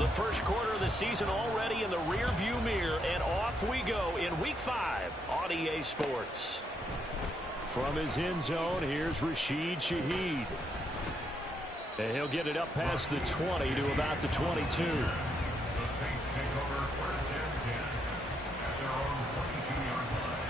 The first quarter of the season already in the rearview mirror, and off we go in Week 5 on EA Sports. From his end zone, here's Rashid Shaheed. And he'll get it up past the 20 to about the 22. The Saints take over first and 10 at their own 22-yard line.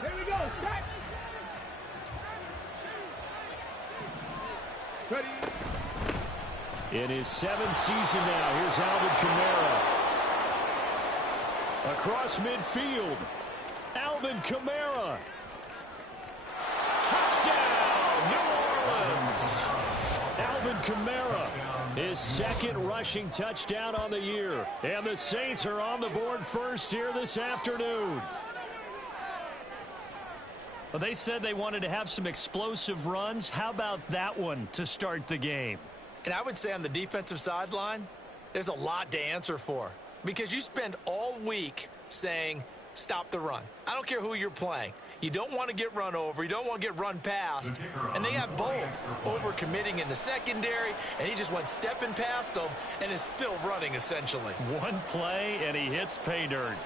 Here we go. Start. Ready. In his 7th season now, here's Alvin Kamara. Across midfield, Alvin Kamara. Touchdown, New Orleans. Alvin Kamara, his 2nd rushing touchdown on the year. And the Saints are on the board first here this afternoon. Well, they said they wanted to have some explosive runs. How about that one to start the game? And I would say on the defensive sideline, there's a lot to answer for. Because you spend all week saying, stop the run. I don't care who you're playing. You don't want to get run over. You don't want to get run past. And they have both. Overcommitting in the secondary, and he just went stepping past them and is still running, essentially. One play, and he hits pay dirt.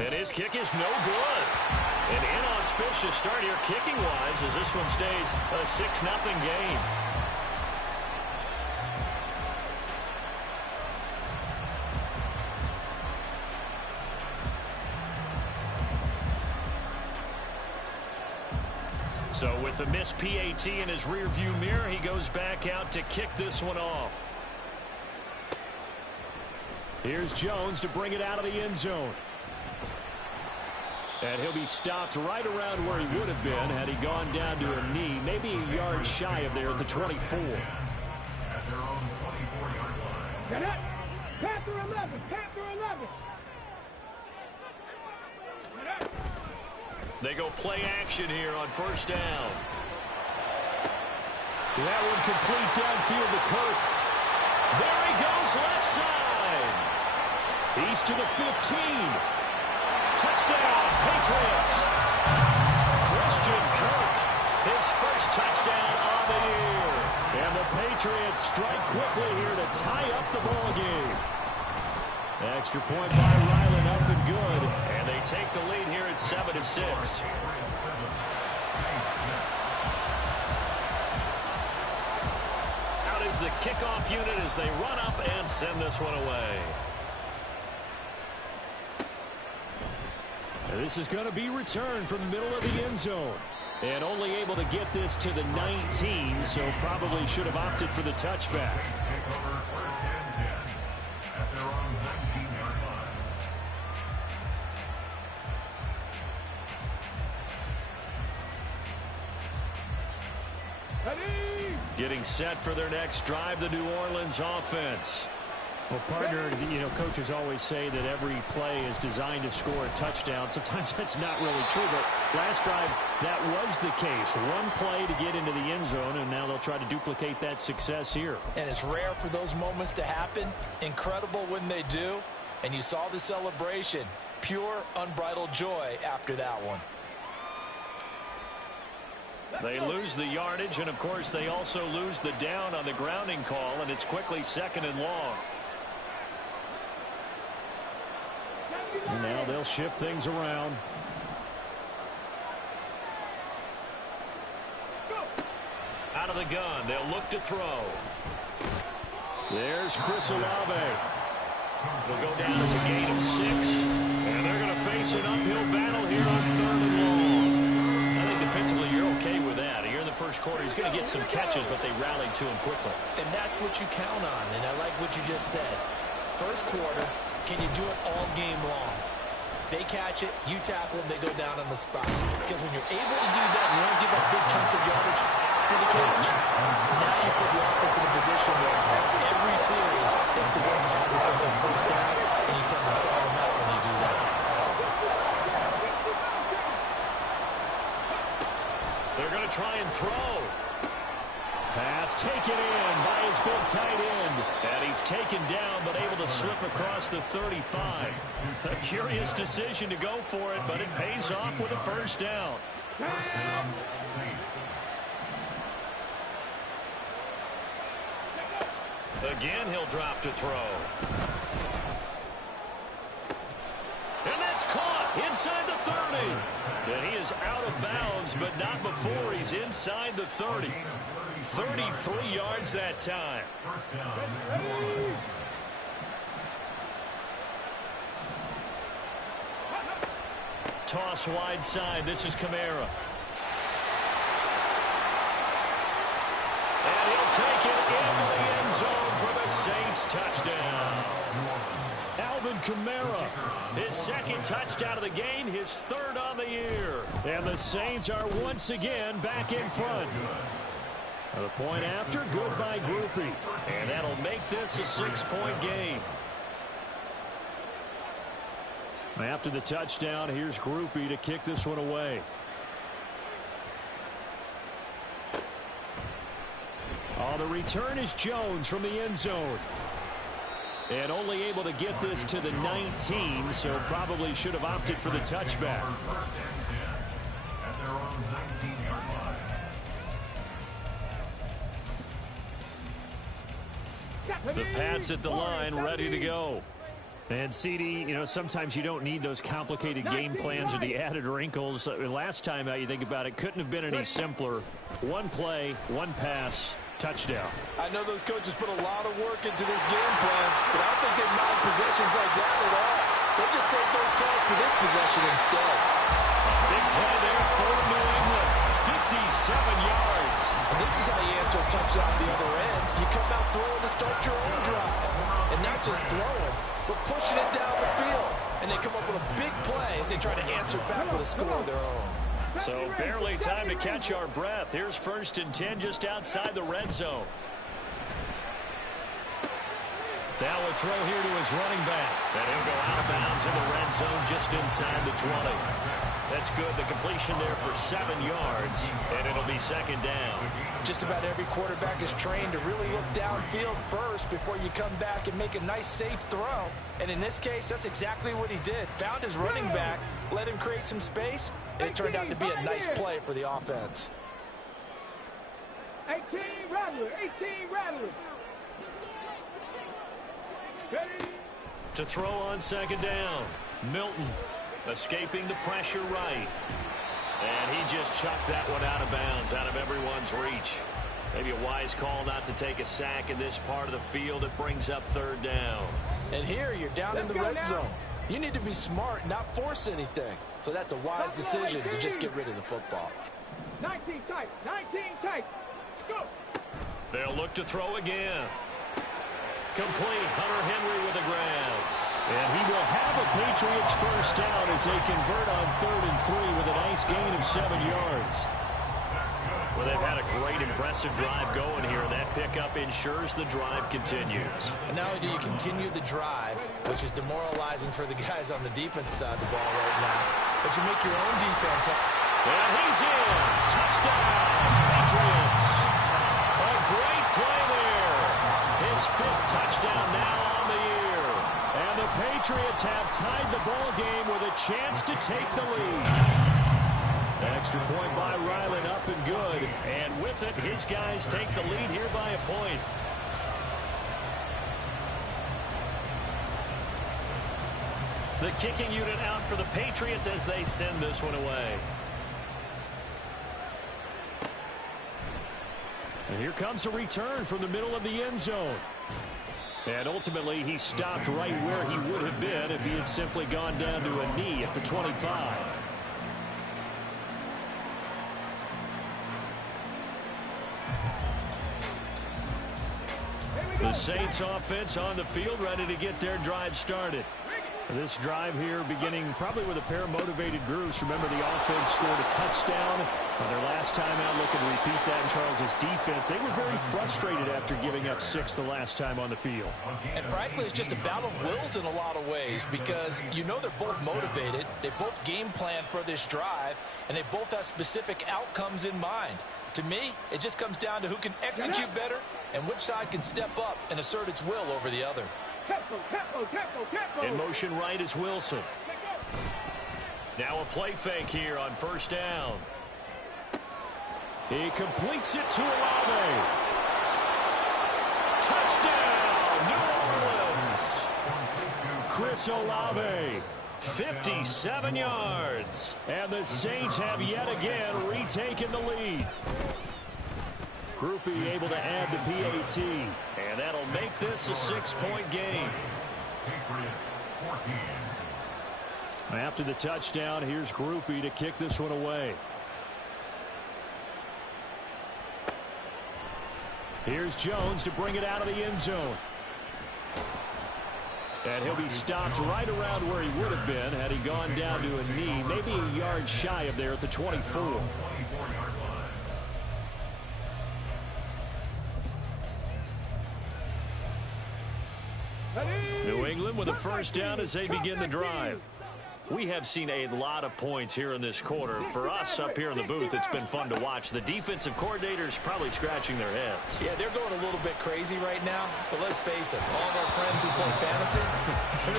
And his kick is no good. An inauspicious start here kicking-wise as this one stays a 6-0 game. So with the missed PAT in his rearview mirror, he goes back out to kick this one off. Here's Jones to bring it out of the end zone. And he'll be stopped right around where he would have been had he gone down to a knee, maybe a yard shy of there at the 24. At their own 24-yard line. Get it. Panther 11. Panther 11. Get it. They go play action here on first down. That one complete downfield to Kirk. There he goes left side. He's to the 15. Touchdown, Patriots. Christian Kirk, his first touchdown on the year. And the Patriots strike quickly here to tie up the ball game. Extra point by Ryland, up and good. And they take the lead here at 7-6. Out is the kickoff unit as they run up and send this one away. This is going to be returned from the middle of the end zone. And only able to get this to the 19, so probably should have opted for the touchback. Saints take over first and 10 at their own 19-yard line. Ready. Getting set for their next drive, the New Orleans offense. Well, partner, you know, coaches always say that every play is designed to score a touchdown. Sometimes that's not really true, but last drive, that was the case. One play to get into the end zone, and now they'll try to duplicate that success here. And it's rare for those moments to happen. Incredible when they do. And you saw the celebration. Pure, unbridled joy after that one. They lose the yardage, and, of course, they also lose the down on the grounding call, and it's quickly 2nd and long. Now they'll shift things around. Out of the gun, they'll look to throw. There's Chris Olave. They'll go down to a gain of 6. And they're going to face an uphill battle here on 3rd and long. I think defensively you're okay with that. Here in the first quarter, he's going to get some catches, but they rallied to him quickly. And that's what you count on. And I like what you just said. First quarter, can you do it all game long? They catch it, you tackle them, they go down on the spot. Because when you're able to do that, you don't give up big chunks of yardage after the catch. Now you put the offense in a position where every series they have to work hard to get their first downs, and you tend to stall them out when you do that. to try and throw. Pass taken in by his big tight end. And he's taken down, but able to slip across the 35. A curious decision to go for it, but it pays off with a first down. First down, Saints. Again, he'll drop to throw. And that's caught inside the 30. And he is out of bounds, but not before he's inside the 30. 33 yards that time. First down, Toss wide side. This is Kamara. And he'll take it into the end zone for the Saints touchdown. Alvin Kamara, his second touchdown of the game, his third on the year. And the Saints are once again back in front. The point after, good by Groupie. And that'll make this a 6-point game. After the touchdown, here's Groupie to kick this one away. Oh, the return is Jones from the end zone. And only able to get this to the 19, so probably should have opted for the touchback. first and 10 at their own 19-yard line. The Pats at the line, ready to go. And CD, you know, sometimes you don't need those complicated game plans or the added wrinkles. Last time out, you think about it, couldn't have been any simpler. One play, one pass, touchdown. I know those coaches put a lot of work into this game plan, but I don't think they mind possessions like that at all. They just save those calls for this possession instead. Big play there for New England. 57 yards. And this is how you answer a touchdown at the other end. You come out throwing to start your own drive. And not just throwing, but pushing it down the field. And they come up with a big play as they try to answer back with a score of their own. So barely time to catch our breath. Here's 1st and 10 just outside the red zone. Now a throw here to his running back. And he'll go out of bounds in the red zone just inside the 20. That's good. The completion there for 7 yards. And it'll be 2nd down. Just about every quarterback is trained to really look downfield first before you come back and make a nice, safe throw. And in this case, that's exactly what he did. Found his running back, let him create some space, and it turned out to be a nice play for the offense. 18 Rattler, 18 Rattler. Ready? To throw on 2nd down. Milton escaping the pressure right. And he just chucked that one out of bounds, out of everyone's reach. Maybe a wise call not to take a sack in this part of the field. It brings up 3rd down. And here you're down in the red zone. You need to be smart, not force anything. So that's a wise decision to just get rid of the football. 19 tight, 19 tight. Go. They'll look to throw again. Complete. Hunter Henry with a grab. And he will have a Patriots first down as they convert on 3rd and 3 with a nice gain of 7 yards. Well, they've had a great, impressive drive going here. That pickup ensures the drive continues. And not only do you continue the drive, which is demoralizing for the guys on the defense side of the ball right now, but you make your own defense. And he's in. Touchdown, Patriots. A great play there. His 5th touchdown now on the year. And the Patriots have tied the ball game with a chance to take the lead. Extra point by Ryland, up and good. And with it, his guys take the lead here by a point. The kicking unit out for the Patriots as they send this one away. And here comes a return from the middle of the end zone. And ultimately, he stopped right where he would have been if he had simply gone down to a knee at the 25. The Saints offense on the field, ready to get their drive started. This drive here beginning probably with a pair of motivated groups. Remember, the offense scored a touchdown On their last time out, looking to repeat that in Charles's defense. They were very frustrated after giving up 6 the last time on the field. And frankly, it's just a battle of wills in a lot of ways because you know they're both motivated. They both game plan for this drive, and they both have specific outcomes in mind. To me, it just comes down to who can execute better and which side can step up and assert its will over the other. In motion right is Wilson. Now a play fake here on first down. He completes it to Olave. Touchdown, New Orleans. Chris Olave. 57 yards. And the Saints have yet again retaken the lead. Groupie able to add the PAT. And that'll make this a 6-point game. Patriots 14. After the touchdown, here's Groupie to kick this one away. Here's Jones to bring it out of the end zone. And he'll be stopped right around where he would have been had he gone down to a knee, maybe a yard shy of there at the 24. New England with a first down as they begin the drive. We have seen a lot of points here in this quarter. For us up here in the booth, it's been fun to watch. The defensive coordinators probably scratching their heads. Yeah, they're going a little bit crazy right now, but let's face it, all of our friends who play fantasy,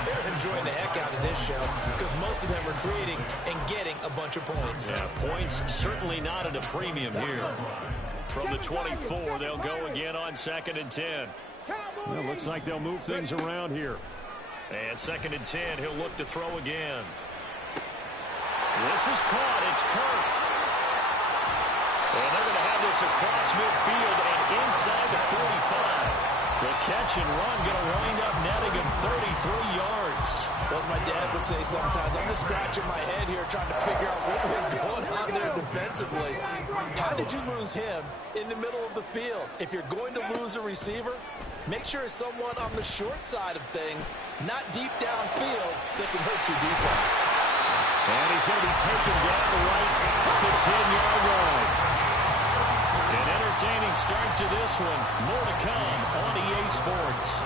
they're enjoying the heck out of this show because most of them are creating and getting a bunch of points. Yeah, points certainly not at a premium here. From the 24, they'll go again on 2nd and 10. Well, looks like they'll move things around here. And 2nd and 10, he'll look to throw again. This is caught. It's Kirk. And they're going to have this across midfield and inside the 45. The catch and run going to wind up netting him 33 yards. As my dad would say sometimes, I'm just scratching my head here trying to figure out what was going on there defensively. How did you lose him in the middle of the field? If you're going to lose a receiver, make sure it's someone on the short side of things, not deep downfield, that can hurt your defense. And he's going to be taken down right at the 10-yard line. An entertaining start to this one. More to come on EA Sports.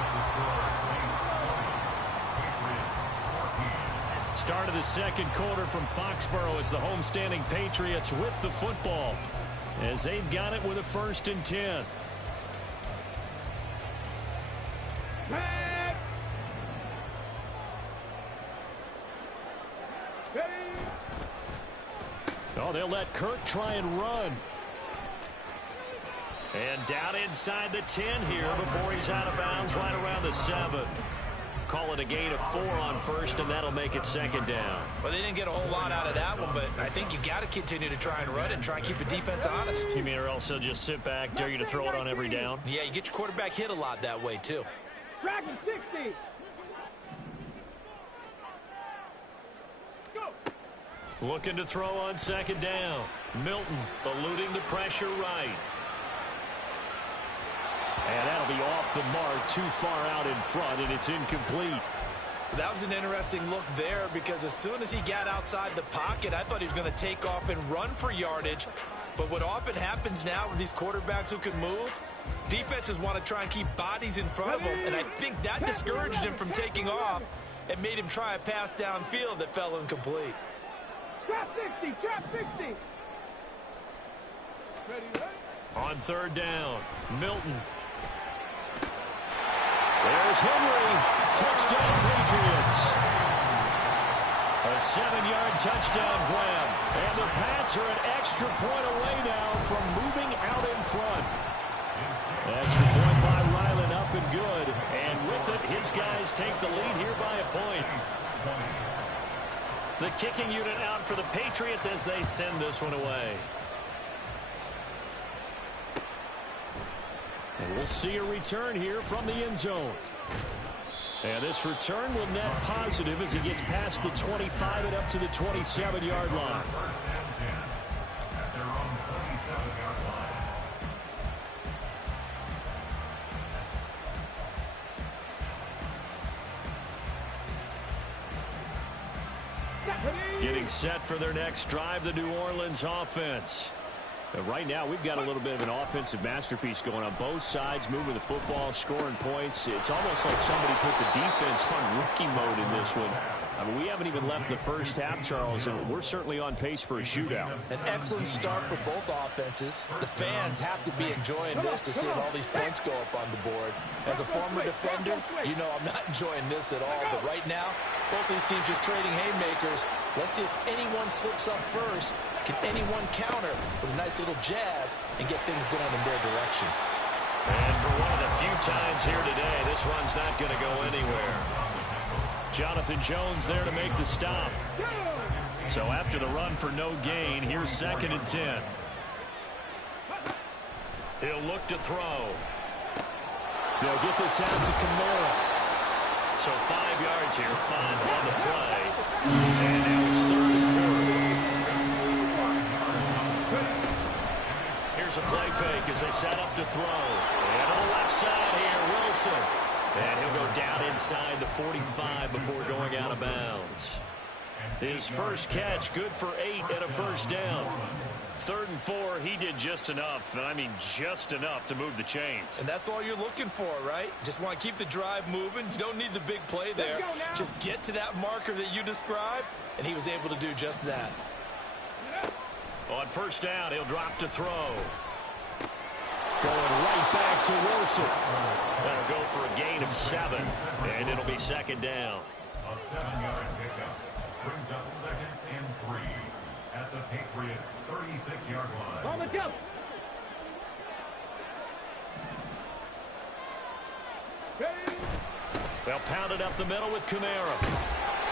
Start of the second quarter from Foxborough. It's the homestanding Patriots with the football as they've got it with a 1st and 10. Oh, they'll let Kirk try and run. And down inside the 10 here before he's out of bounds right around the 7. Call it a gain of 4 on 1st, and that'll make it 2nd down. Well, they didn't get a whole lot out of that one, but I think you got to continue to try and run it and try and keep the defense honest. You mean or else they'll just sit back, dare you to throw it on every down? Yeah, you get your quarterback hit a lot that way, too. Dragon 60. Looking to throw on 2nd down. Milton eluding the pressure right. And that'll be off the mark, too far out in front, and it's incomplete. That was an interesting look there because as soon as he got outside the pocket, I thought he was going to take off and run for yardage. But what often happens now with these quarterbacks who can move, defenses want to try and keep bodies in front of them, and I think that discouraged him from taking off and made him try a pass downfield that fell incomplete. Trap 60, trap 60. On 3rd down, Milton. There's Henry. Touchdown, Patriots. A 7-yard touchdown grab. And the Pats are an extra point away now from moving out in front. Extra point by Ryland, up and good. And with it, his guys take the lead here by a point. The kicking unit out for the Patriots as they send this one away. And we'll see a return here from the end zone. And this return will net positive as he gets past the 25 and up to the 27-yard line. At their own 27-yard line. Getting set for their next drive, the New Orleans offense. And right now, we've got a little bit of an offensive masterpiece going on both sides, moving the football, scoring points. It's almost like somebody put the defense on rookie mode in this one. I mean, we haven't even left the first half, Charles, and we're certainly on pace for a shootout. An excellent start for both offenses. The fans have to be enjoying this to see all these points go up on the board. As a former defender, you know I'm not enjoying this at all. But right now, both these teams just trading haymakers. Let's see if anyone slips up first. Can anyone counter with a nice little jab and get things going in their direction? And for one of the few times here today, this run's not going to go anywhere. Jonathan Jones there to make the stop. So after the run for no gain, here's 2nd and 10. He'll look to throw. They'll get this out to Kamara. So 5 yards here, 5 on the play. And now it's 3rd and 4. Here's a play fake as they set up to throw. And on the left side here, Wilson. And he'll go down inside the 45 before going out of bounds. His first catch, good for 8 and a first down. 3rd and 4, he did just enough, and I mean just enough to move the chains. And that's all you're looking for, right? Just want to keep the drive moving. You don't need the big play there. Just get to that marker that you described, and he was able to do just that. On first down, he'll drop to throw. Going right back to Wilson. That'll go for a gain of 7, and it'll be 2nd down. A 7-yard pickup brings up 2nd and 3 at the Patriots' 36-yard line. On the jump. They'll pound it up the middle with Kamara.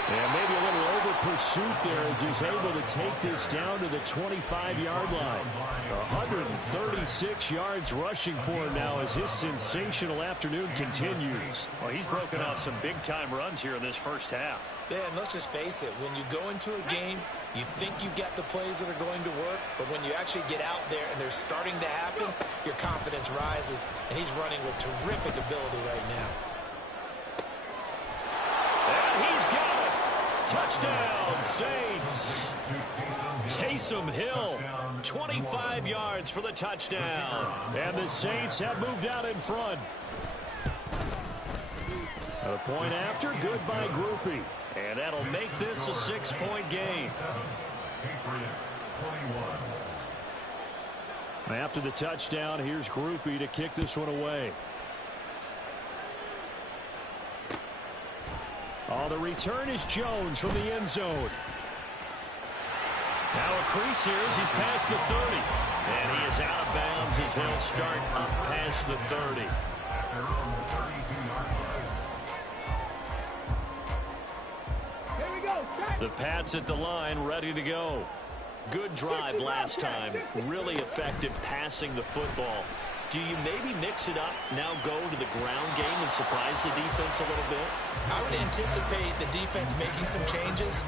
And maybe a little over pursuit there as he's able to take this down to the 25-yard line. 136 yards rushing for him now as his sensational afternoon continues. Well, he's broken off some big-time runs here in this first half. Yeah, and let's just face it. When you go into a game, you think you've got the plays that are going to work, but when you actually get out there and they're starting to happen, your confidence rises, and he's running with terrific ability right now. And he's got it. Touchdown, Saints. Taysom Hill, 25 yards for the touchdown. And the Saints have moved out in front. A point after, good by Groupie. And that'll make this a 6-point game. After the touchdown, here's Groupie to kick this one away. Oh, the return is Jones from the end zone. Now a crease here as he's past the 30. And he is out of bounds as they'll start up past the 30. The Pats at the line, ready to go. Good drive last time. Really effective passing the football. Do you maybe mix it up, now go to the ground game and surprise the defense a little bit? I would anticipate the defense making some changes,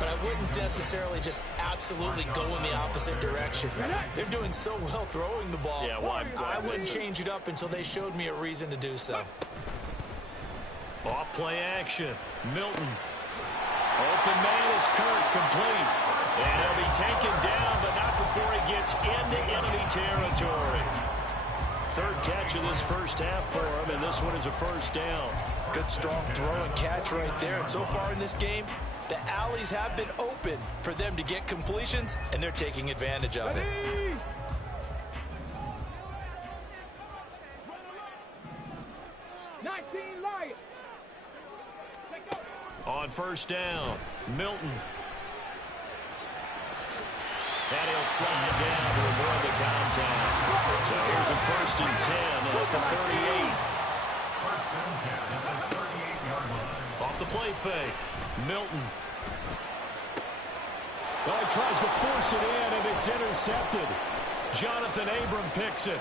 but I wouldn't necessarily just absolutely go in the opposite direction. They're doing so well throwing the ball. Yeah, well, I wouldn't change it up until they showed me a reason to do so. Off play action. Milton. Open man is Kirk, complete. And he'll be taken down, but not before he gets into enemy territory. Third catch of this first half for him, and this one is a first down. Good, strong throw and catch right there. And so far in this game, the alleys have been open for them to get completions, and they're taking advantage of it. On first down, Milton. And he'll slide down to avoid the contact. So here's a 1st and 10 at the 38. Off the play fake, Milton. Well, he tries to force it in, and it's intercepted. Jonathan Abram picks it.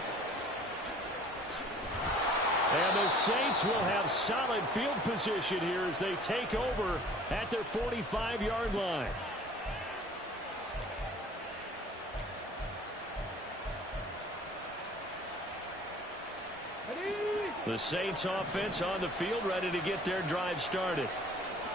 And the Saints will have solid field position here as they take over at their 45-yard line. The Saints offense on the field, ready to get their drive started.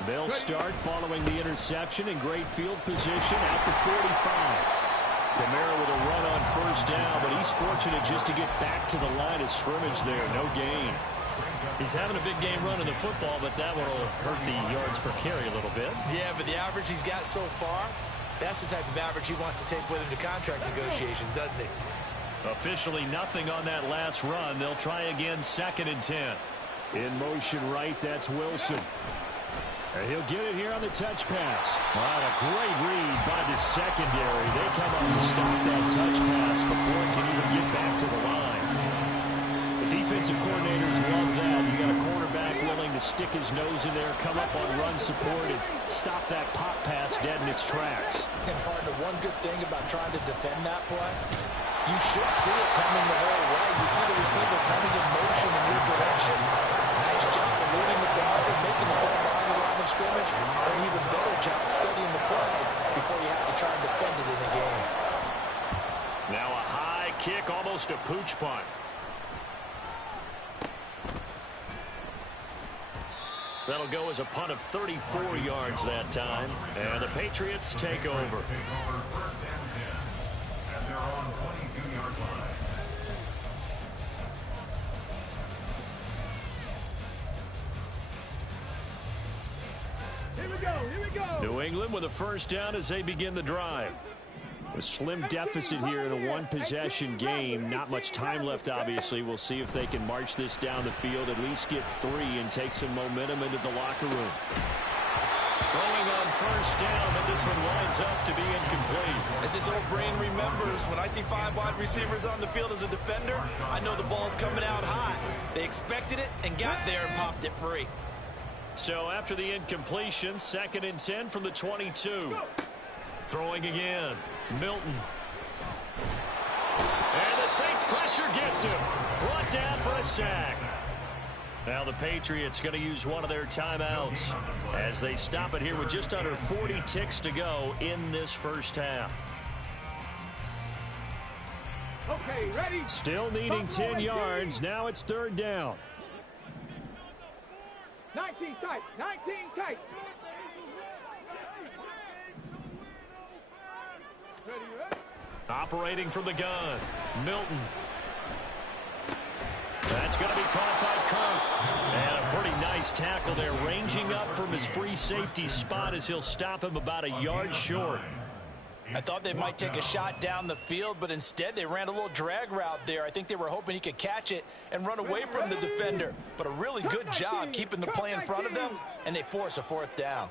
They'll start following the interception in great field position at the 45. Kamara with a run on first down, but he's fortunate just to get back to the line of scrimmage there. No gain. He's having a big game running the football, but that one will hurt the yards per carry a little bit. Yeah, but the average he's got so far, that's the type of average he wants to take with him to contract negotiations, doesn't he? Officially nothing on that last run. They'll try again, 2nd and 10. In motion right, that's Wilson. And he'll get it here on the touch pass. What a great read by the secondary. They come up to stop that touch pass before it can even get back to the line. The defensive coordinators love that. You got a quarterback willing to stick his nose in there, come up on run support, and stop that pop pass dead in its tracks. And partner, one good thing about trying to defend that play, you should see it coming the whole way. You see the receiver coming in motion in your direction. Nice job of reading the ball and making the ball behind the line of scrimmage. An even better job studying the play before you have to try and defend it in the game. Now a high kick, almost a pooch punt. That'll go as a punt of 34 yards that time. And the Patriots take over. First and 10. And they're on 22-yard line. Here we go, here we go. New England with a first down as they begin the drive. A slim deficit here in a one-possession game. Not much time left, obviously. We'll see if they can march this down the field, at least get 3, and take some momentum into the locker room. Throwing on first down, but this one winds up to be incomplete. As his old brain remembers, when I see 5 wide receivers on the field as a defender, I know the ball's coming out high. They expected it and got there and popped it free. So after the incompletion, 2nd and 10 from the 22. Throwing again, Milton. And the Saints pressure gets him. Brought down for a sack. Now the Patriots going to use one of their timeouts as they stop it here with just under 40 ticks to go in this first half. Okay, ready? Still needing 10 yards. Now it's 3rd down. 19 tight, 19 tight. Ready, ready? Operating from the gun, Milton. That's going to be caught by Kirk. And a pretty nice tackle there, ranging up from his free safety spot as he'll stop him about a yard short. I thought they might take a shot down the field, but instead they ran a little drag route there. I think they were hoping he could catch it and run away from the defender. But a really good job keeping the play in front of them, and they force a 4th down.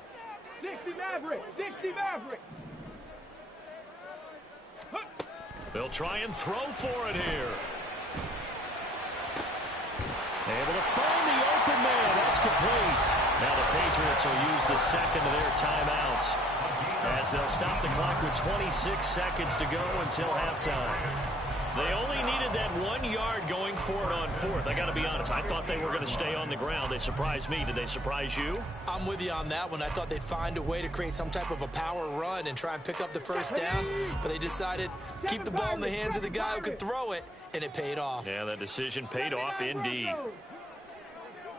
60 Maverick, 60 Maverick. They'll try and throw for it here. Able to find the open man. That's complete. Now the Patriots will use the 2nd of their timeouts as they'll stop the clock with 26 seconds to go until halftime. They only needed that 1 yard going for it on 4th. I got to be honest, I thought they were going to stay on the ground. They surprised me. Did they surprise you? I'm with you on that one. I thought they'd find a way to create some type of a power run and try and pick up the first down, but they decided to keep the ball in the hands of the guy who could throw it, and it paid off. Yeah, that decision paid off indeed.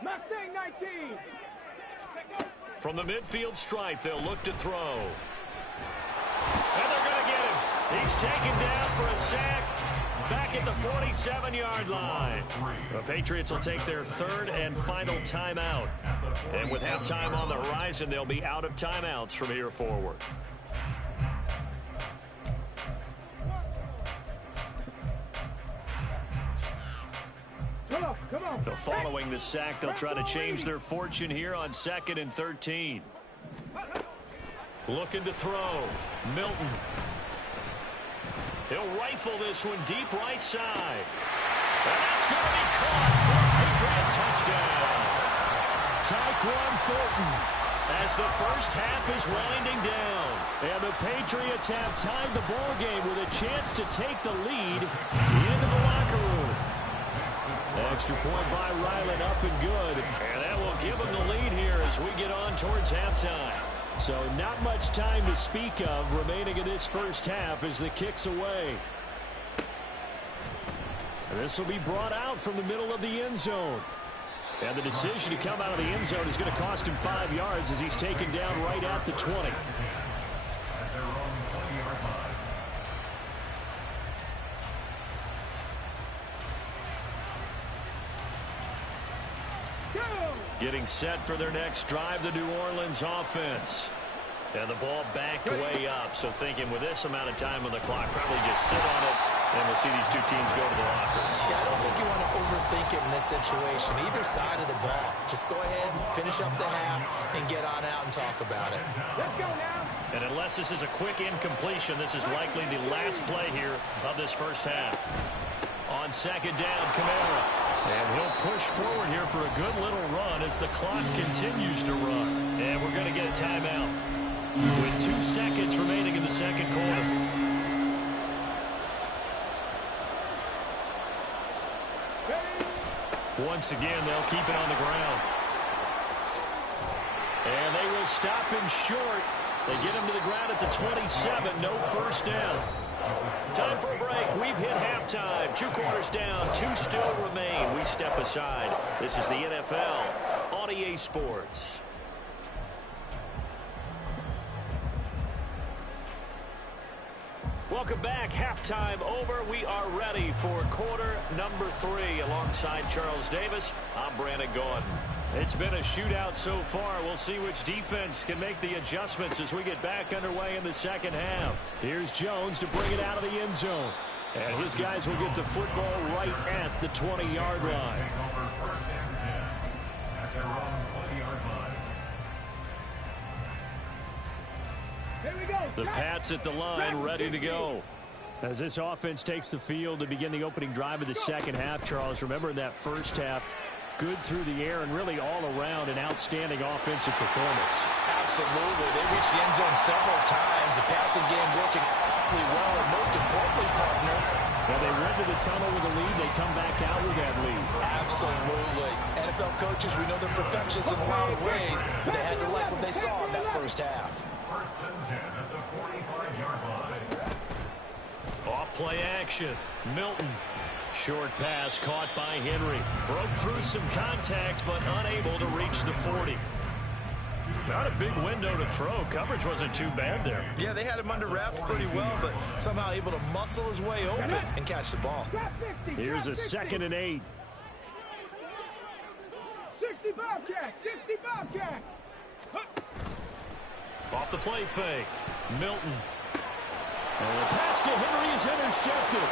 Mustang 19. From the midfield stripe, they'll look to throw. And they're going to get him. He's taken down for a sack back at the 47-yard line. The Patriots will take their 3rd and final timeout. And with halftime on the horizon, they'll be out of timeouts from here forward. Come on. So following the sack, they'll try to change their fortune here on 2nd and 13. Looking to throw. Milton. He'll rifle this one deep right side. And that's going to be caught for a Patriot touchdown. Tyquan Thornton. As the first half is winding down. And the Patriots have tied the ball game with a chance to take the lead into the locker room. Extra point by Ryland, up and good. And that will give them the lead here as we get on towards halftime. So not much time to speak of remaining in this first half as the kick's away. This will be brought out from the middle of the end zone. And the decision to come out of the end zone is going to cost him 5 yards as he's taken down right at the 20. Getting set for their next drive, the New Orleans offense. And the ball backed way up, so thinking with this amount of time on the clock, probably just sit on it, and we'll see these two teams go to the lockers. Yeah, I don't think you want to overthink it in this situation. Either side of the ball. Just go ahead and finish up the half and get on out and talk about it. Let's go now. And unless this is a quick incompletion, this is likely the last play here of this first half. On second down, Kamara. And he'll push forward here for a good little run as the clock continues to run. And we're going to get a timeout with 2 seconds remaining in the second quarter. Once again, they'll keep it on the ground. And they will stop him short. They get him to the ground at the 27. No first down. Time for a break. We've hit halftime. 2 quarters down. 2 still remain. We step aside. This is the NFL on EA Sports. Welcome back. Halftime over. We are ready for quarter number 3. Alongside Charles Davis, I'm Brandon Gordon. It's been a shootout so far. We'll see which defense can make the adjustments as we get back underway in the second half. Here's Jones to bring it out of the end zone. And his guys will get the football right at the 20-yard line. The Pats at the line, ready to go. As this offense takes the field to begin the opening drive of the second half, Charles, remember in that first half, good through the air and really all around an outstanding offensive performance. Absolutely. They reached the end zone several times. The passing game working awfully well, and most importantly, partner. Now they went to the tunnel with a lead. They come back out with that lead. Absolutely. NFL coaches, we know they're perfectionists in a lot of ways, but they had to like what they saw in that first half. First and 10 at the 45-yard line. Off play action. Milton. Short pass caught by Henry. Broke through some contact, but unable to reach the 40. Not a big window to throw. Coverage wasn't too bad there. Yeah, they had him under wraps pretty well, but somehow able to muscle his way open and catch the ball. Here's a 2nd and 8. 60 Bobcat, 60 Bobcat. Off the play fake. Milton. And the pass to Henry is intercepted.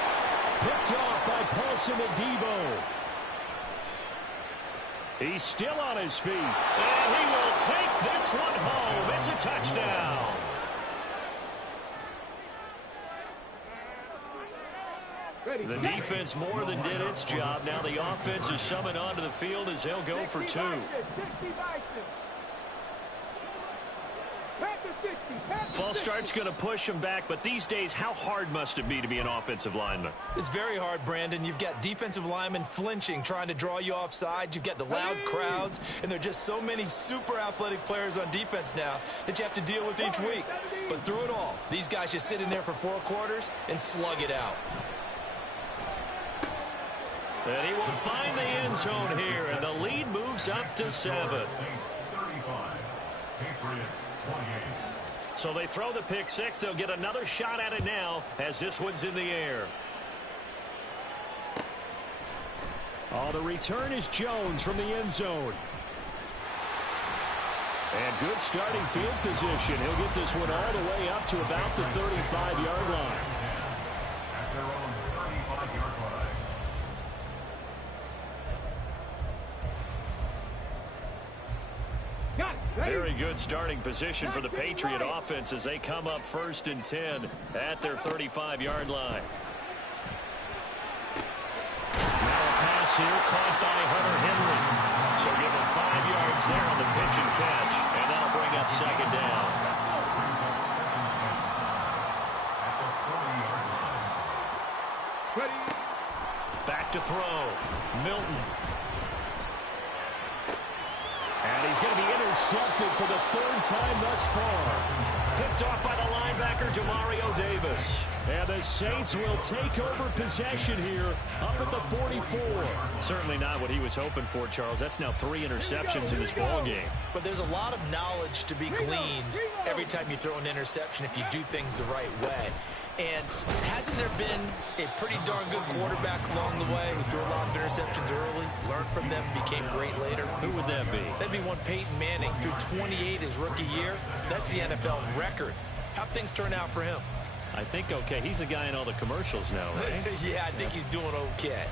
Picked off by Paulson Adebo. He's still on his feet. And he will take this one home. It's a touchdown. The defense more than did its job. Now the offense is summoned onto the field as they'll go for 2. False start's going to push him back, but these days, how hard must it be to be an offensive lineman? It's very hard, Brandon. You've got defensive linemen flinching, trying to draw you offside. You've got the loud crowds, and there are just so many super athletic players on defense now that you have to deal with each week. But through it all, these guys just sit in there for 4 quarters and slug it out. And he will find the end zone here, and the lead moves up to 7. 35. Patriots 28. So they throw the pick 6. They'll get another shot at it now as this one's in the air. Oh, the return is Jones from the end zone. And good starting field position. He'll get this one all the way up to about the 35-yard line. At their own 35-yard line. Very good starting position for the Patriot offense as they come up 1st and 10 at their 35-yard line. Now a pass here caught by Hunter Henry. So give him 5 yards there on the pitch and catch, and that'll bring up 2nd down. Back to throw. Milton. And he's going to be intercepted for the 3rd time thus far. Picked off by the linebacker, Demario Davis. And the Saints will take over possession here up at the 44. Certainly not what he was hoping for, Charles. That's now 3 interceptions in this ball game. But there's a lot of knowledge to be gleaned every time you throw an interception if you do things the right way. And hasn't there been a pretty darn good quarterback along the way who threw a lot of interceptions early, learned from them, became great later? Who would that be? That'd be one Peyton Manning, threw 28 his rookie year. That's the NFL record. How'd things turn out for him? I think okay. He's a guy in all the commercials now, right? Yeah, I think he's doing okay.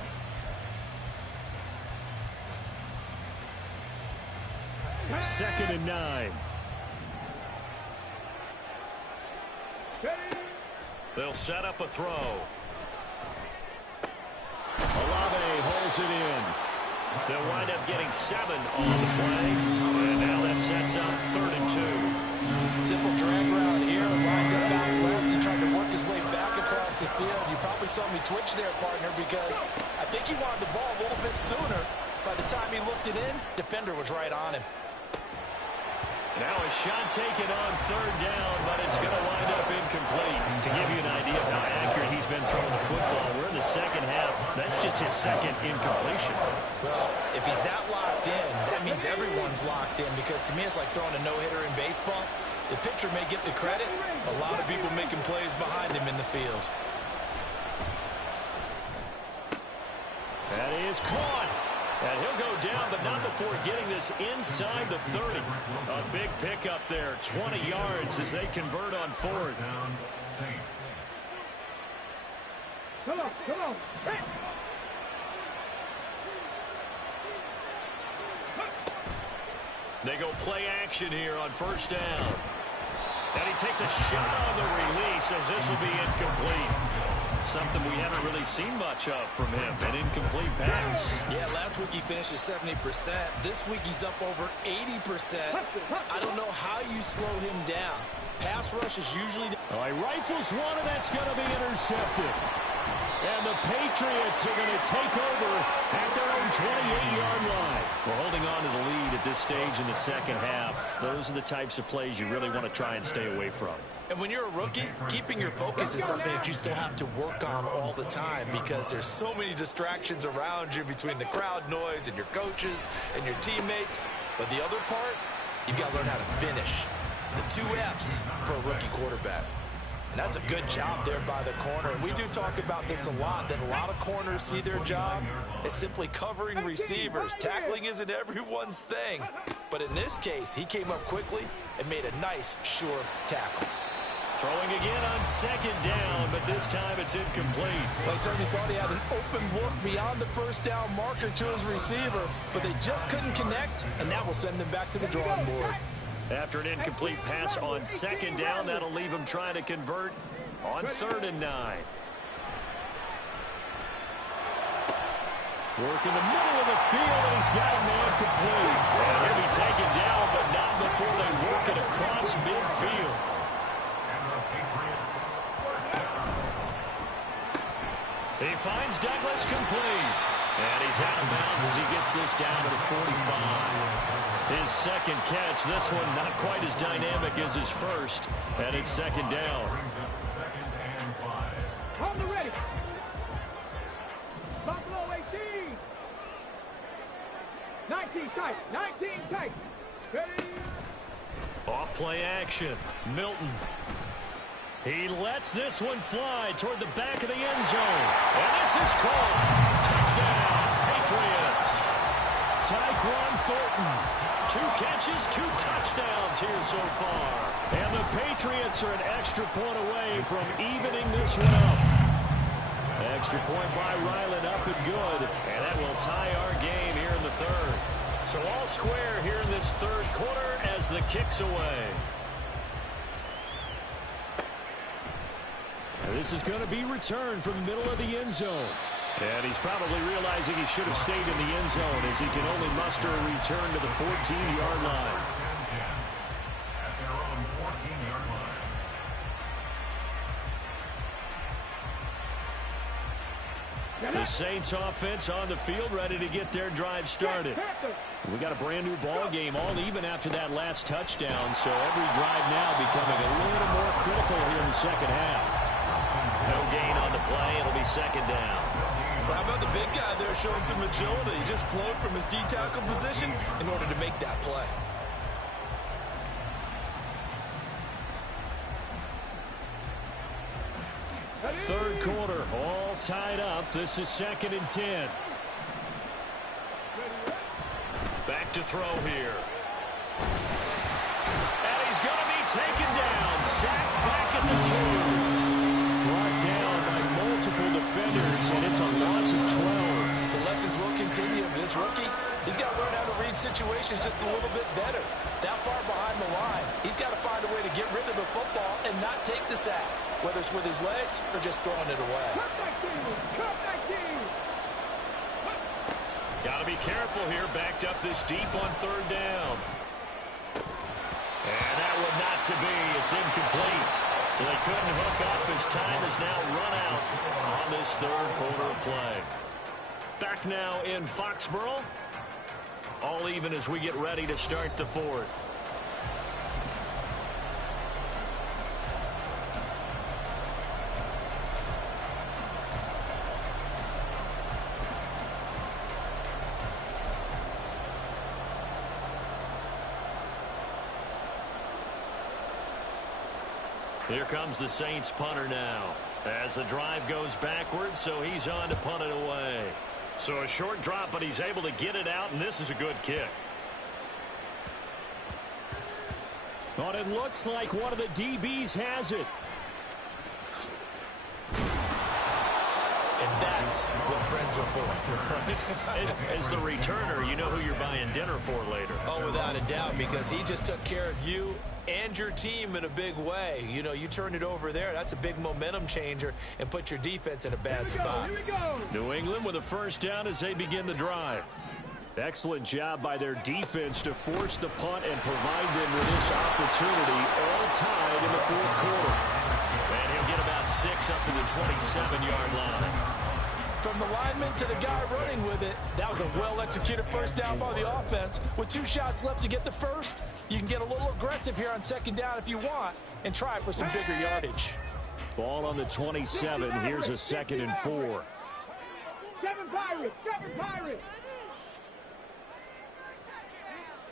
Second and 9. They'll set up a throw. Olave holds it in. They'll wind up getting 7 on the play. And now that sets up 3rd and 2. Simple drag route here, lined up out left. He tried to work his way back across the field. You probably saw me twitch there, partner, because I think he wanted the ball a little bit sooner. By the time he looked it in, defender was right on him. Now a shot taken on 3rd down, but it's going to wind up incomplete. To give you an idea of how accurate he's been throwing the football, we're in the second half. That's just his second incompletion. Well, if he's that locked in, that means everyone's locked in, because to me it's like throwing a no-hitter in baseball. The pitcher may get the credit. A lot of people making plays behind him in the field. That is caught. And he'll go down, but not before getting this inside the 30. A big pickup there, 20 yards as they convert on 4th. Come on. Hey. They go play action here on 1st down. And he takes a shot on the release as this will be incomplete. Something we haven't really seen much of from him, an incomplete pass. Yeah, last week he finished at 70%. This week he's up over 80%. I don't know how you slow him down. Pass rush is usually... Oh, he rifles one, and that's going to be intercepted. And the Patriots are going to take over at their own 28-yard line. We're holding on to the lead at this stage in the second half. Those are the types of plays you really want to try and stay away from. And when you're a rookie, keeping your focus is something that you still have to work on all the time, because there's so many distractions around you between the crowd noise and your coaches and your teammates. But the other part, you've got to learn how to finish. It's the 2 F's for a rookie quarterback. And that's a good job there by the corner. We do talk about this a lot, that a lot of corners see their job as simply covering receivers. Tackling isn't everyone's thing. But in this case, he came up quickly and made a nice, sure tackle. Throwing again on 2nd down, but this time it's incomplete. Well, he certainly thought he had an open look beyond the 1st down marker to his receiver, but they just couldn't connect, and that will send them back to the drawing board. After an incomplete pass on 2nd down, that'll leave him trying to convert on 3rd and 9. Work in the middle of the field, and he's got a man complete. And he'll be taken down, but not before they work it across midfield. He finds Douglas complete. And he's out of bounds as he gets this down to the 45. His second catch, this one not quite as dynamic as his first. And it's 2nd down. On the ready. Buffalo 18. 19 tight. 19 tight. Ready. Off play action. Milton. He lets this one fly toward the back of the end zone. And this is called. Touchdown, Patriots. Tyquan Thornton. 2 catches, 2 touchdowns here so far. And the Patriots are an extra point away from evening this one up. Extra point by Ryland, up and good. And that will tie our game here in the 3rd. So all square here in this 3rd quarter as the kick's away. This is going to be returned from the middle of the end zone. And he's probably realizing he should have stayed in the end zone as he can only muster a return to the 14-yard line. At their own 14-yard line. The Saints offense on the field, ready to get their drive started. We got a brand new ball game, all even after that last touchdown, so every drive now becoming a little more critical here in the second half. No gain on the play. It'll be 2nd down. Well, how about the big guy there showing some agility? He just flowed from his D-tackle position in order to make that play. Third quarter, all tied up. This is 2nd and 10. Back to throw here. And he's going to be taken down. Sacked back at the 2. Brought down by multiple defenders, and it's a loss of 12. The lessons will continue. This rookie, he's got to learn how to read situations just a little bit better. That far behind the line, he's got to find a way to get rid of the football and not take the sack, whether it's with his legs or just throwing it away. Got to be careful here. Backed up this deep on 3rd down. And that one not to be. It's incomplete. So they couldn't hook up as time has now run out on this 3rd quarter of play. Back now in Foxborough. All even as we get ready to start the 4th. Here comes the Saints punter now. As the drive goes backwards, so he's on to punt it away. So a short drop, but he's able to get it out, and this is a good kick. But it looks like one of the DBs has it. And that's what friends are for. As the returner, you know who you're buying dinner for later. Oh, without a doubt, because he just took care of you and your team in a big way. You know, you turned it over there. That's a big momentum changer and put your defense in a bad spot. New England with a first down as they begin the drive. Excellent job by their defense to force the punt and provide them with this opportunity, all tied in the 4th quarter. And he'll get about 6 up to the 27-yard line. From the lineman to the guy running with it, that was a well-executed first down by the offense. With 2 shots left to get the first, you can get a little aggressive here on 2nd down if you want and try for some bigger yardage. Ball on the 27. Here's a 2nd and 4. 7 Pirates, 7 Pirates.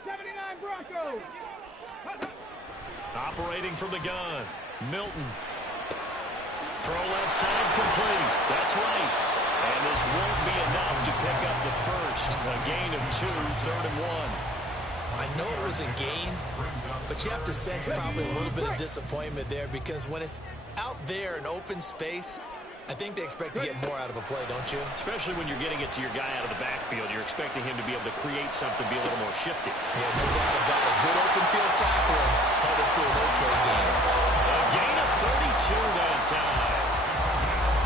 79 Broncos. Operating from the gun, Milton. Throw left side complete. That's right. And this won't be enough to pick up the first. A gain of 2, 3rd and 1. I know it was a gain, but you have to sense probably a little bit of disappointment there because when it's out there in open space, I think they expect to get more out of a play, don't you? Especially when you're getting it to your guy out of the backfield. You're expecting him to be able to create something, be a little more shifty. Yeah, no doubt about it. Good open field tackling headed to an okay game. A gain of 32 that time.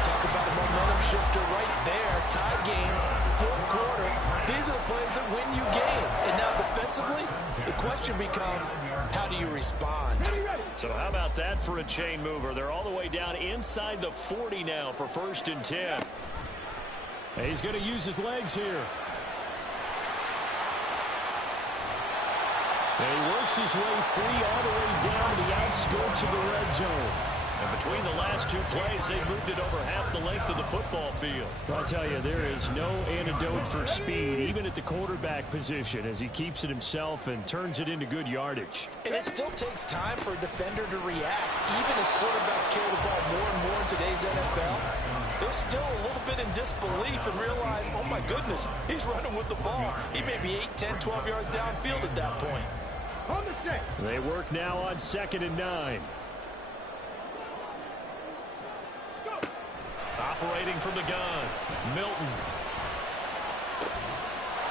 Talk about a momentum shifter right there. Tie game, 4th quarter. These are the plays that win you games. And now defensively, the question becomes, how do you respond? So how about that for a chain mover? They're all the way down inside the 40 now for 1st and 10. And he's going to use his legs here. And he works his way free all the way down to the outskirts of the red zone. And between the last 2 plays, they moved it over half the length of the football field. I'll tell you, there is no antidote for speed, even at the quarterback position, as he keeps it himself and turns it into good yardage. And it still takes time for a defender to react. Even as quarterbacks carry the ball more and more in today's NFL, they're still a little bit in disbelief and realize, oh my goodness, he's running with the ball. He may be 8, 10, 12 yards downfield at that point. They work now on 2nd and 9. Operating from the gun, Milton.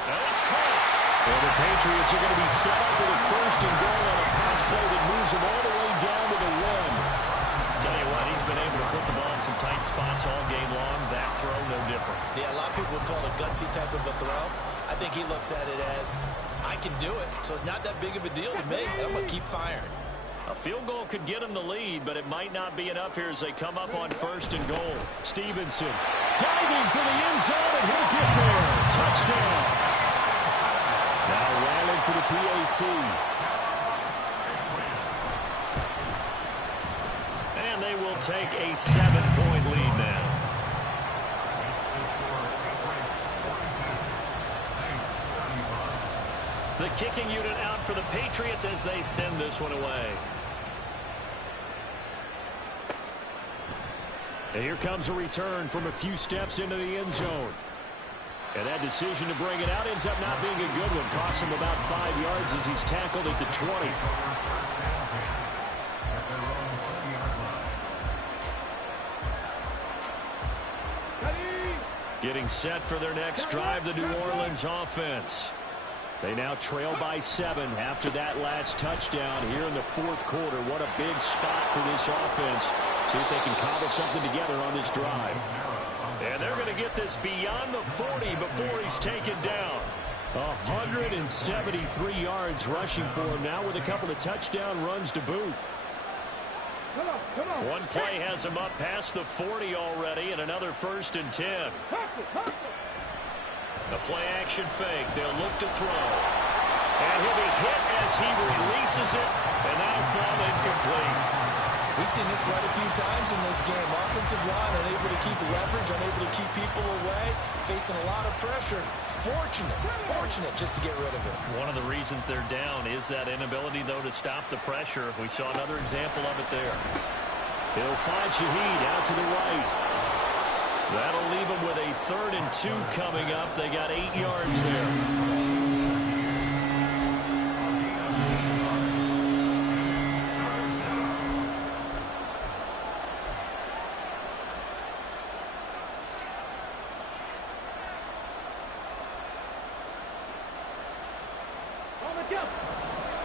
And it's caught. Well, the Patriots are going to be set up with a 1st and goal on a pass play that moves them all the way down to the 1. Tell you what, he's been able to put the ball in some tight spots all game long. That throw, no different. Yeah, a lot of people would call it a gutsy type of a throw. I think he looks at it as, I can do it, so it's not that big of a deal to me, and I'm going to keep firing. A field goal could get him the lead, but it might not be enough here as they come up on 1st and goal. Stevenson diving for the end zone, and he'll get there. Touchdown. Now rallying for the PAT. And they will take a 7-point lead now. The kicking unit out for the Patriots as they send this one away. And here comes a return from a few steps into the end zone. And that decision to bring it out ends up not being a good one. Costs him about 5 yards as he's tackled at the 20. Getting set for their next drive, the New Orleans offense. They now trail by 7 after that last touchdown here in the fourth quarter. What a big spot for this offense. See if they can cobble something together on this drive. And they're going to get this beyond the 40 before he's taken down. 173 yards rushing for him now with a couple of touchdown runs to boot. Come on. One play has him up past the 40 already, and another 1st and 10. The play action fake. They'll look to throw. And he'll be hit as he releases it, and that'll fall incomplete. We've seen this quite a few times in this game. Offensive line unable to keep leverage, unable to keep people away, facing a lot of pressure. Fortunate just to get rid of it. One of the reasons they're down is that inability, though, to stop the pressure. We saw another example of it there. He'll find Shaheed out to the right. That'll leave them with a 3rd and 2 coming up. They got 8 yards there.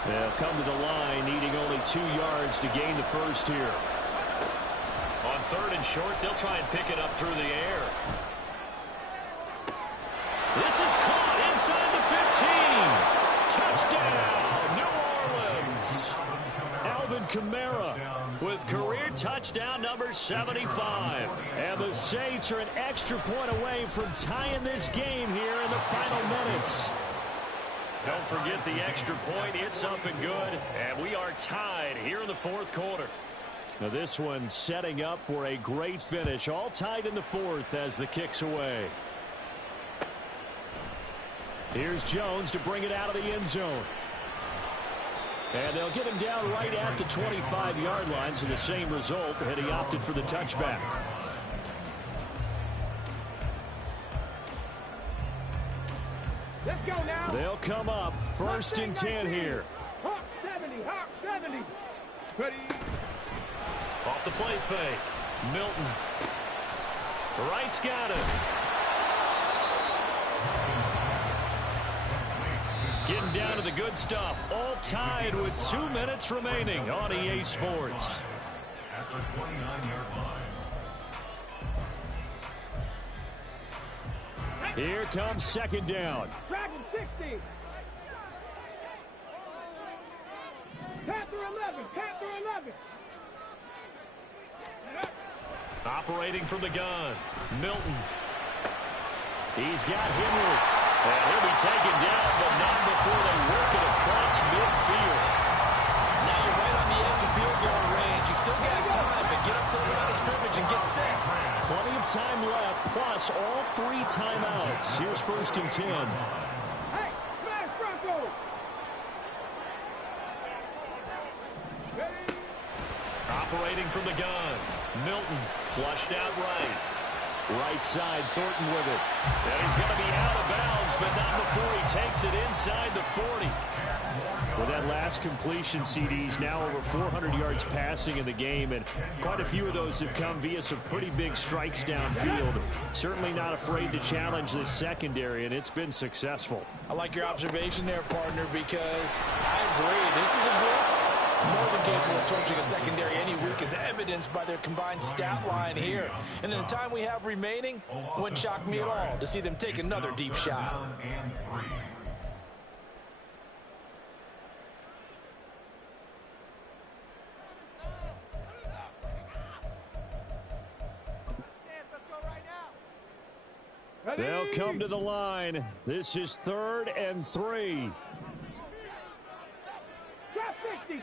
They'll come to the line, needing only 2 yards to gain the first here. On 3rd and short, they'll try and pick it up through the air. This is caught inside the 15. Touchdown, New Orleans. Alvin Kamara with career touchdown number 75. And the Saints are an extra point away from tying this game here in the final minutes. Don't forget the extra point. It's up and good. And we are tied here in the fourth quarter. Now this one setting up for a great finish. All tied in the fourth as the kick's away. Here's Jones to bring it out of the end zone. And they'll get him down right at the 25-yard line. So the same result, had he opted for the touchback. Let's go now. They'll come up 1st and 10 here. Hawk 70. Ready. Off the play fake. Milton. Right's got it. Getting down to the good stuff. All tied with 2 minutes remaining on EA Sports. At the 29-yard line. Here comes 2nd down. Dragon 60. Panther 11. Operating from the gun. Milton. He's got Henry. And he'll be taken down, but not before they work it across midfield. Now you're right on the edge of field goal range. You still got time, but get up to the line of scrimmage and get set. Plenty of time left, plus all 3 timeouts. Here's 1st and 10. Hey, smash Bronco. Ready. Operating from the gun. Milton flushed out right. Right side, Thornton with it. And he's going to be out of bounds, but not before he takes it inside the 40. With that last completion, CDs now over 400 yards passing in the game, and quite a few of those have come via some pretty big strikes downfield. Certainly not afraid to challenge this secondary, and it's been successful. I like your observation there, partner, because I agree. This is a group more than capable of torching a secondary any week, as evidenced by their combined stat line here. And in the time we have remaining, wouldn't shock me at all to see them take another deep shot. They'll come to the line. This is 3rd and 3. Trap 60.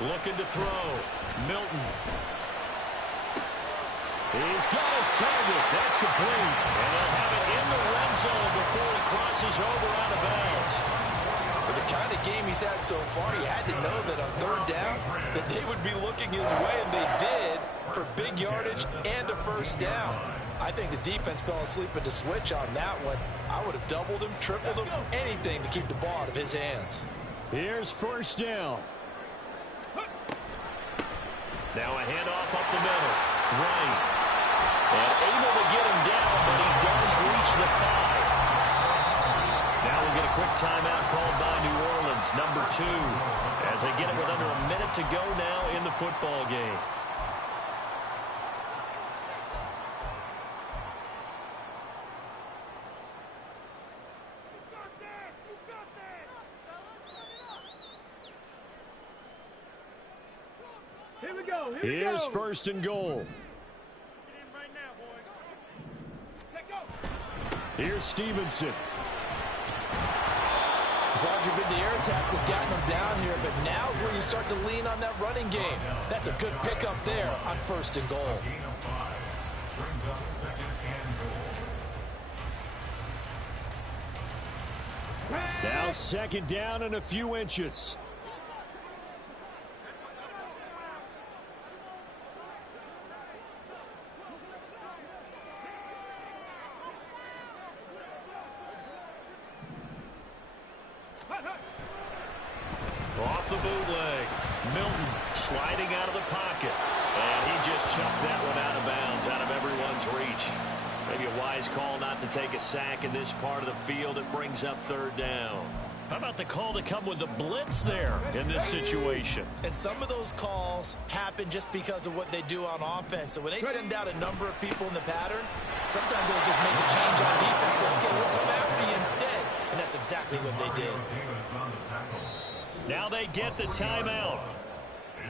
Looking to throw. Milton. He's got his target. That's complete. And they'll have it in the red zone before he crosses over out of bounds. With the kind of game he's had so far, you had to know that on third down, that they would be looking his way, and they did, for big yardage and a first down. I think the defense fell asleep at the switch on that one. I would have doubled him, tripled him, anything to keep the ball out of his hands. Here's first down. Now a handoff up the middle. Right. And able to get him down, but he does reach the 5. Now we'll get a quick timeout called by New Orleans, number 2, as they get it with under a minute to go now in the football game. Here we go. Here's first and goal. Here's Stevenson. Larger been the air attack that's gotten him down here, but now is where you start to lean on that running game. That's a good pickup there on first and goal. Gain of 5 brings up second and goal. Now second down and a few inches. Off the bootleg. Milton sliding out of the pocket. And he just chucked that one out of bounds, out of everyone's reach. Maybe a wise call not to take a sack in this part of the field. It brings up third down. How about the call to come with the blitz there in this situation? And some of those calls happen just because of what they do on offense. So when they send out a number of people in the pattern, sometimes they'll just make a change on defense. Say, okay, we'll come after you instead. And that's exactly what they did. Now they get the timeout.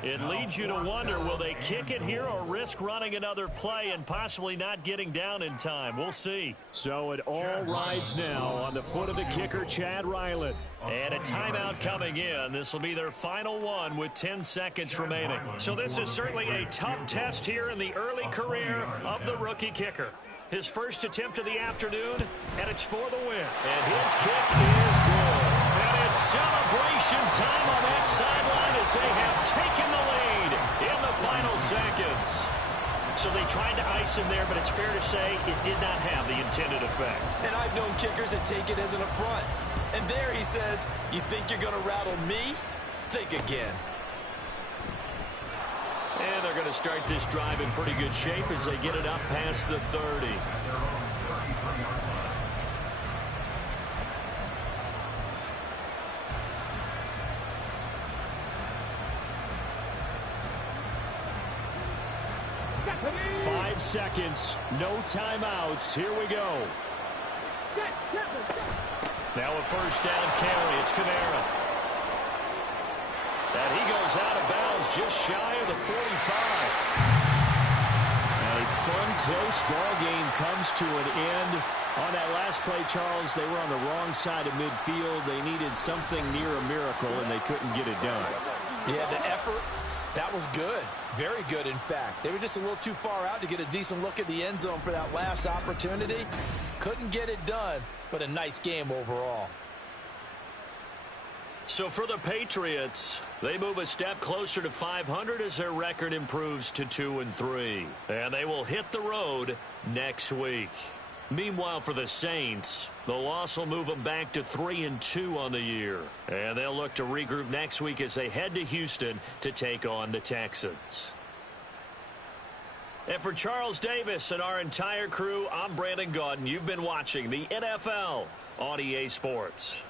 It leads you to wonder, will they kick it here or risk running another play and possibly not getting down in time? We'll see. So it all rides now on the foot of the kicker, Chad Ryland. And a timeout coming in. This will be their final one with 10 seconds remaining. So this is certainly a tough test here in the early career of the rookie kicker. His first attempt of the afternoon, and it's for the win. And his kick is good. And it's celebration time on that sideline as they have taken the lead in the final seconds. So they tried to ice him there, but it's fair to say it did not have the intended effect. And I've known kickers that take it as an affront. And there he says, you think you're going to rattle me? Think again. And they're going to start this drive in pretty good shape as they get it up past the 30. Five seconds, no timeouts. Here we go. Now a first down carry. It's Kamara. And he goes out of bounds just shy of the 45. A fun, close ball game comes to an end. On that last play, Charles, they were on the wrong side of midfield. They needed something near a miracle, and they couldn't get it done. Yeah, the effort, that was good. Very good, in fact. They were just a little too far out to get a decent look at the end zone for that last opportunity. Couldn't get it done, but a nice game overall. So for the Patriots, they move a step closer to 500 as their record improves to 2-3. And they will hit the road next week. Meanwhile, for the Saints, the loss will move them back to 3-2 on the year. And they'll look to regroup next week as they head to Houston to take on the Texans. And for Charles Davis and our entire crew, I'm Brandon Gaudin. You've been watching the NFL on EA Sports.